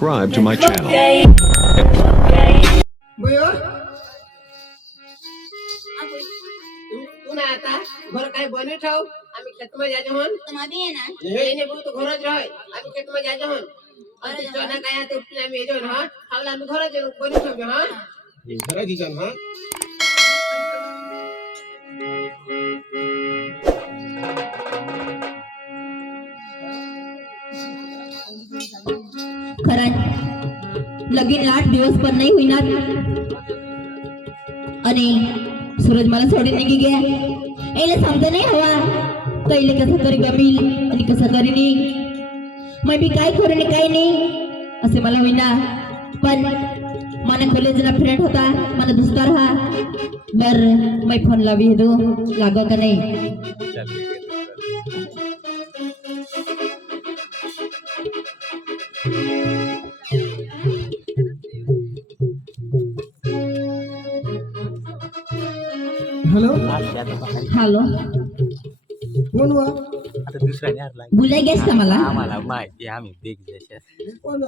subscribe to my channel. बयो तू ना आता घर काय बने ठाव आम्ही खेतमध्ये जायचं म्हण तुम्हारी है ना हे ने बोलू तो घरच राह आम्ही खेतमध्ये जायचं म्हण आणि चोना काय ते उपले आम्ही येतो ना आवला आम्ही घरच येऊ बने ठेव हा घरच दिसन हा खरंच लगीन 8 दिवस पण नाही होईनात आणि सूरज मला सोडून निघी गया याला समज नाही हवा कैले कसं तरी गमील आणि कसं तरी नाही मैं बी काय करू आणि काय नाही असे मला होईना पण मला कॉलेजला फ्रेंड होता मला दुसरा रहा बर मैं फोन लावी दो लागो का नाही हॅलो हॅलो कोण वा आता दुसऱ्याने हात बुलाय गेस का मला आम्हाला माहिती आम्ही देख जसे पण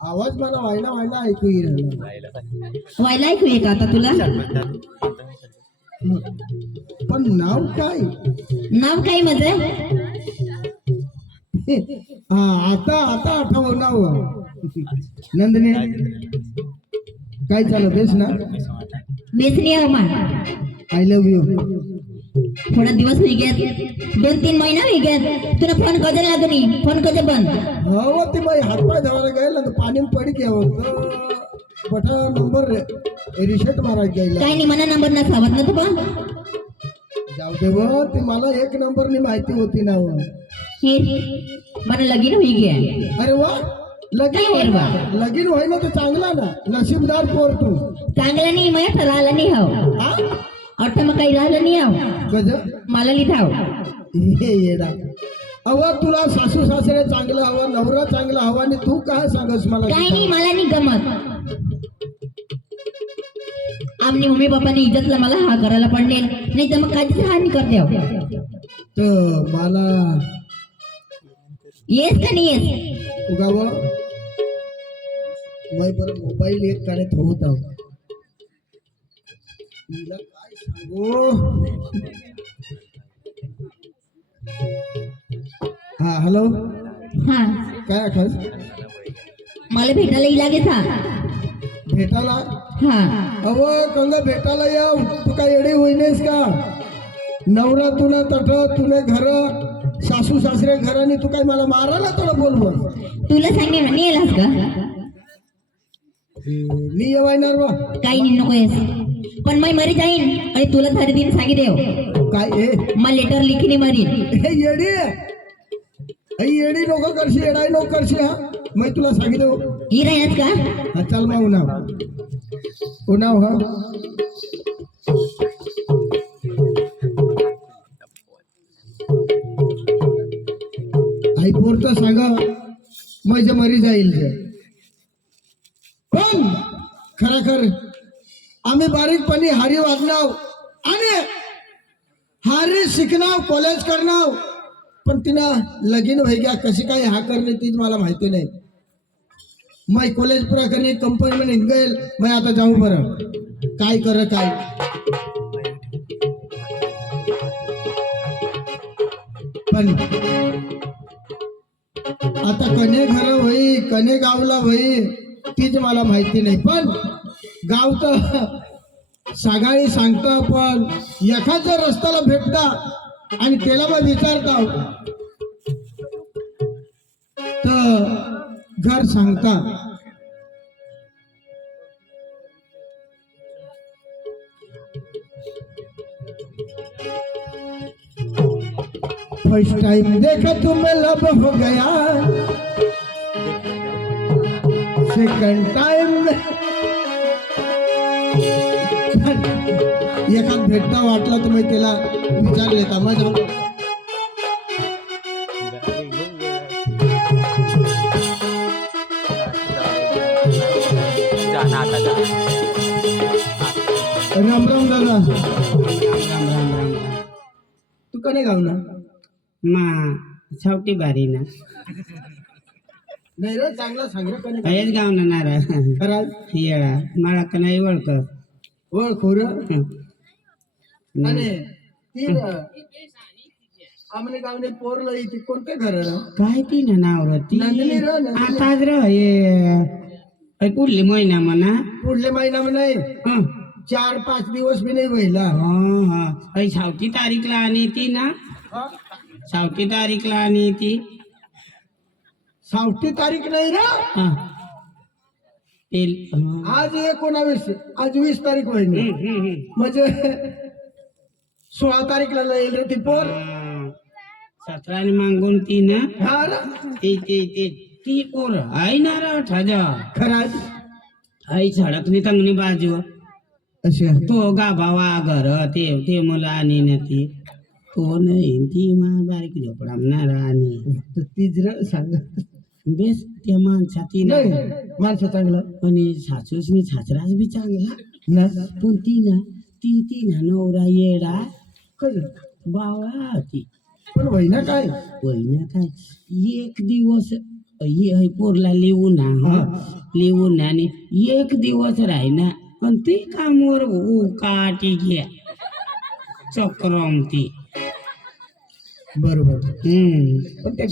आवाज मला व्हायला ऐकू येईल व्हायला ऐकू ये का आता तुला पण नाव काय नाव काय माझं हा आता आठवलं नाव नंदने काय चालू बेस ना बेसनी आहो मा आय लव्ह यू थोड़ा दिवस हो गया 2-3 महीना हो गया तूने फोन कदे लागनी फोन कदे बंद हो ते बाई हातपाय धवायला गेला तर पाणी पडी घ्यावं बटा नंबर रिसेट मारायला गेला काय नाही मना नंबर ना सावत ना तू पण जाऊ दे व ते मला एक नंबरनी माहिती होती ना व हे मला लगीन होई गया अरे वा लगीन होय ना तर चांगला ना नशीबदार पोर तू चांगला नाही मैं ठराला नाही हो हा और मग काही राहिलं नाही हो गज मला लिठाव हे येडा अव तुला सासू सासरे चांगलं हवं नवरा चांगला हवा आणि तू काय सांगस मला काय नाही मला नाही गमत आमने मम्मी पप्पाने इज्जतला मला हा करायला पडले नाही तर मग काहीच हानी करते तर मला येस का नाही येस उगाव मैं बरं मोबाईल एक काढत होत आहो तिला काय सांगू हा हॅलो हा काय आखास मला भेटायला येईल लागेल हा भेटायला हा अव कंग भेटायला या तू काय येडी होईनेस का नवरा तुला तठ तुला घर सासू सासरे घर आणि तू काय मला मारायला तुला बोलव तुला सांगे ना येलास का मी येवायणार बा काही नाही नको येस पण मैं मरी जाईन आणि तुला सारे दिन सांगी देव काय हे मग लेटर लिखीने मरीन हे येडी नको करशी येडाई नको करशी हा मी तुला सांगितलं ही राहत का हा चल मग उन्हाव हा आई पोरत सांगा माझ्या मरी जाईल पण खराखर आम्ही बारीकपणी हारी वागणाव आणि हारी शिकणाव कॉलेज करणाव पण तिनं लगीन व्हायच्या कशी काय हा करणे तीच मला माहिती नाही मैं कॉलेज पुरा करणे कंपनी मध्ये निघेल मैं आता जाऊ बरं काय कर काय पण आता कने घर होई कने गावला होई तीच मला माहिती नाही पण गाव तर सकाळी सांगता पण एखाद्या रस्त्याला भेटता आणि त्याला मग विचारता तर घर सांगता फर्स्ट टाइम देखा तुम्हें लब हो गया सेकंड टाइम एखाद भेटता वाटला तर मी त्याला विचारले का मग राम राम दादा तू कने गाव ना मा छावटी बारी ना नाही रे चांगला सांग रे कोणी हेच गाव नारा खरा येळा मला का नाही ओळख ओळखू रे आणि ती आमने गावने पोरलं इथे कोणते घर आहे रे? काय ती ना नाव ती नंदिनी रे, नंदिनी. आताच र हे पुढली महिना म्हणा पुढल्या महिन्यामध्ये नाही हं. 4-5 दिवस बी नाही व्हायला हा सावती तारीखला आणि ती ना सावती तारीखला आणि ती सावटी तारीख नाही रे हा ते हं. आज 19 आज 20 तारीख होईल म्हणजे 16 तारीखला येईल रे ती पोर 17 मागून ती ना हा रे ती पोर आई ना रे ठजा खराच आई सडकनी तंगनी बाजू अशा तो गाभावा घर ते मला आणि ना ती तो नाही ती मा बारीक झोपडामणार आणि तीच रे सांग बेस त्या माणसाती नाही नाही माणसं चांगलं आणि सासूसनी सासराच बी चांगला ना पण ती ना नवरा येडा खरं बावा ती पण होईना काय ना काय एक दिवस हे पोरला लिहून लिहून आणि एक दिवस राहिना पण ते कामावर काटी घ्या चक्रम ती बरोबर पण त्या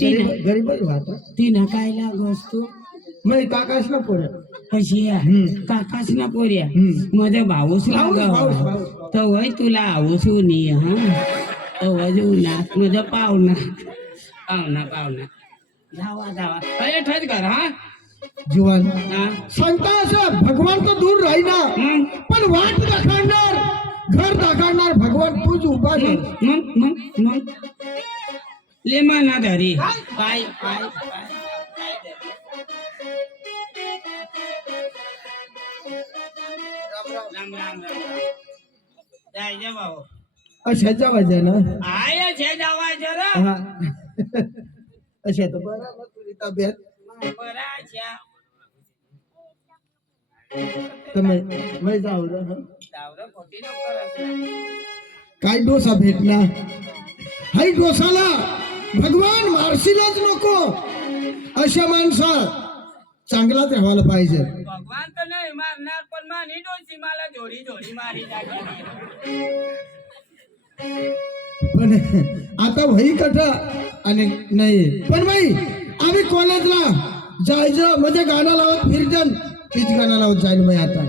गरीबच वाहत तिनं काय लागतो मग काकाश ना पोर कशी काकाच ना पोऱ्या माझा भाऊस लाग तवय तुला आवसू नी तवय ना माझा पाहुणा जावा अरे ठच कर हा जीवन हा सांगता असं भगवान तर दूर राहीना मग पण वाट दाखवणार घर दाखवणार भगवान तूच उभा आहे. मग ले माना धरी पाय राम जाय जा भाऊ अशाच्या वजह ना आय छे जावायचं रे हा अशा तर बरं ना तुझी तब्येत बराच्या तर मैं जाऊ रे हं. दावरा खोटी नको करत काय डोसा भेटला हाय डोसाला भगवान मारशीलच नको अशा माणसा चांगलाच राहायला पाहिजे भगवान तर नाही मारणार पण मानी डोसी मला जोडी मारी टाकली पण आता वही कथा आणि नाही पण बाई आम्ही कॉलेजला जायचं म्हणजे गाणं लावत फिरजन तीच गाणं लावत जाईल मी आता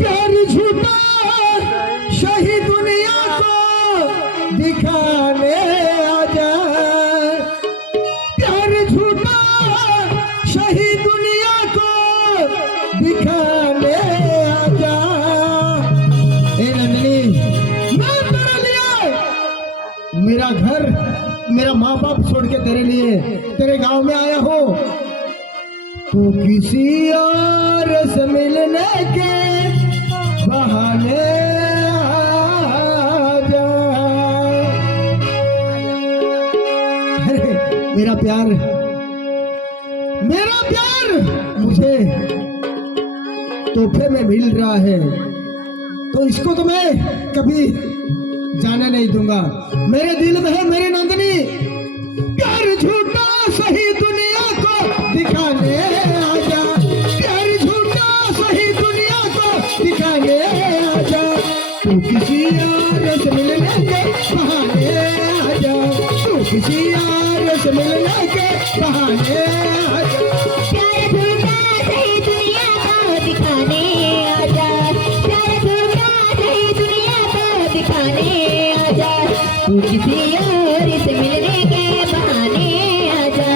प्यार झूठा शही दुनिया को दिखाने आजा प्यार झूठा शही दुनिया को दिखाने आजा ए नंदिनी मैं तेरे लिए मेरा घर मेरा माँ बाप छोड़ के तेरे लिए तेरे गांव में आया हो तो किसी और से मिलने के बहाने आ जा मेरा प्यार मुझे तोहफे में मिल रहा है तो इसको तो मैं कभी जाने नहीं दूंगा मेरे दिल में है मेरी नंदिनी प्यार झूठा सही दुनिया को दिखाने आजा प्यार झूठा सही दुनिया को दिखाने आजा तू किसी और से मिलने के बहाने आजा तू किसी और से मिलने के बहाने आजा प्यार झूठा सही दुनिया को दिखाने आजा प्यार झूठा सही दुनिया को दिखाने आजा तू किसी और से मिलने के बहाने आजा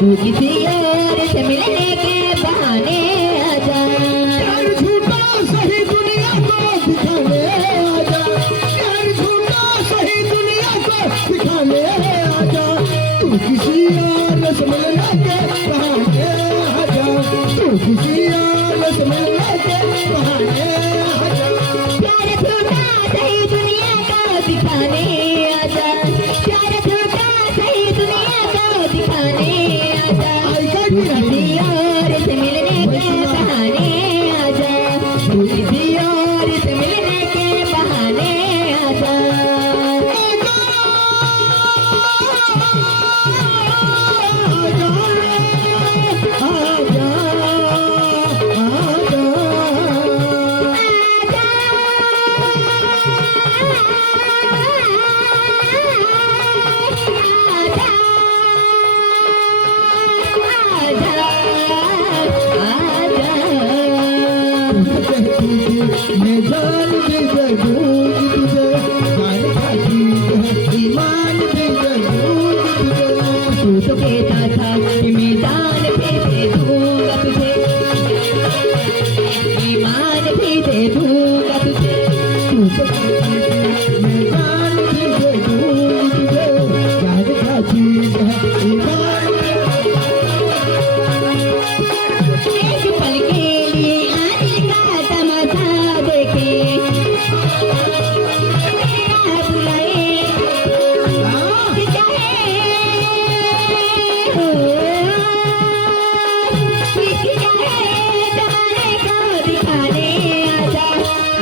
तू किसी और से मिलने के बहाने आजा प्यार झूठा सही दुनिया को दिखाने आजा प्यार झूठा सही दुनिया को दिखाने आजा तू किसी और से मिलने के बहाने आजा तू किसी और से मिलने के बहाने आजा प्यार झूठा सही दुनिया को दिखाने आजा प्यार झूठा सही दुनिया को दिखाने आजा तू किसी और से मिलने के बहाने आजा तू किसी और से मिलने के बहाने आजा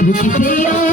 रुकी से